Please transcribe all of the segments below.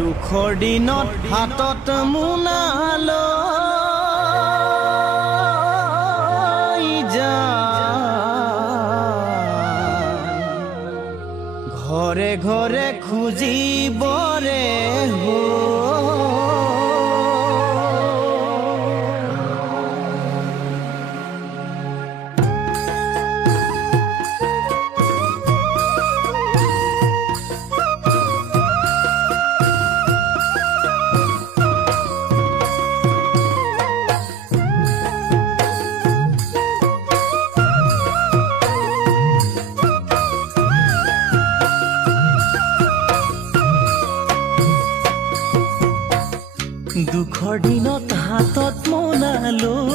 দুখৰ দিনত হাতত মোনালৈ ঘৰে ঘৰে খুজিবৰে দুখৰ দিনত হাতত মোনালৈ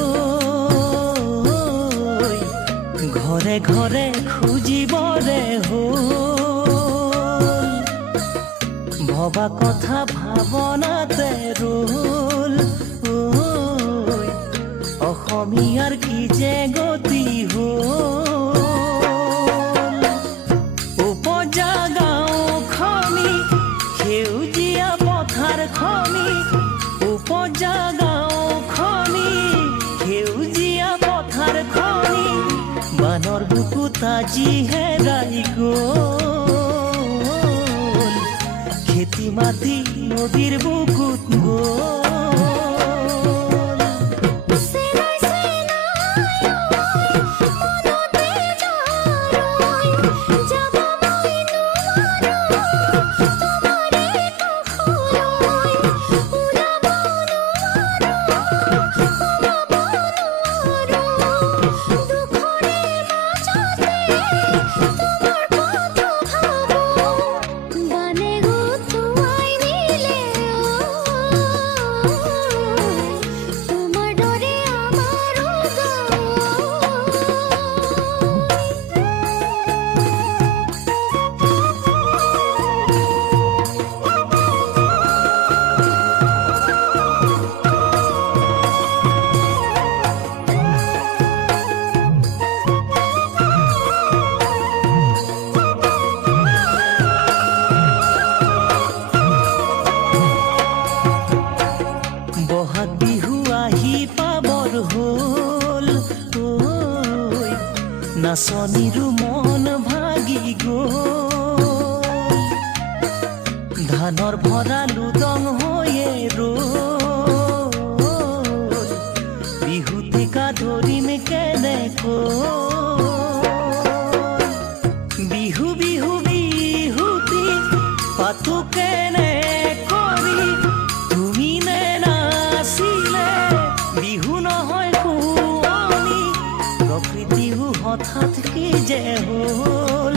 ঘৰে ঘৰে খুজিবৰে হ'ল ভবা কথা ভাৱনাতে ৰ'ল অসমীয়াৰ কি যে গতি হ'ল উপজা গাঁওখনি সেউজীয়া পথাৰখনি উপজা গাঁওখনি সেউজীয়া পথাৰখনি বানৰ বুকুত আজি হেৰাই গ'ল খেতি মাটি নদীৰ বুকুত গ'ল বহাগ বিহু আহি পাবৰ হ'ল নাচনীৰো মন ভাগি গ'ল ধানৰ ভঁৰাল উদং হৈয়ে ৰ'ল বিহুতে ধৰিম কেনেকৈ বিহু বিহু বিহুতি পাতো কেনে কৰি তুমি নে নাচিলে বিহু নহয় শুৱনি প্ৰকৃতিও হঠাৎ কি যে হ'ল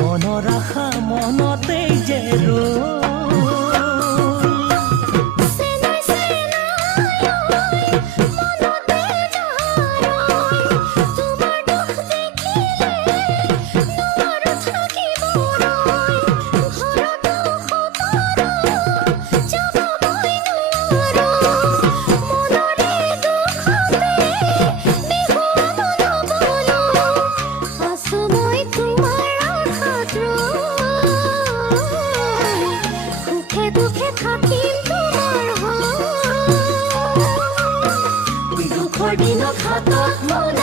মনৰ আশা মনতেই যে ৰ'ল দুখৰ দিনত হাতত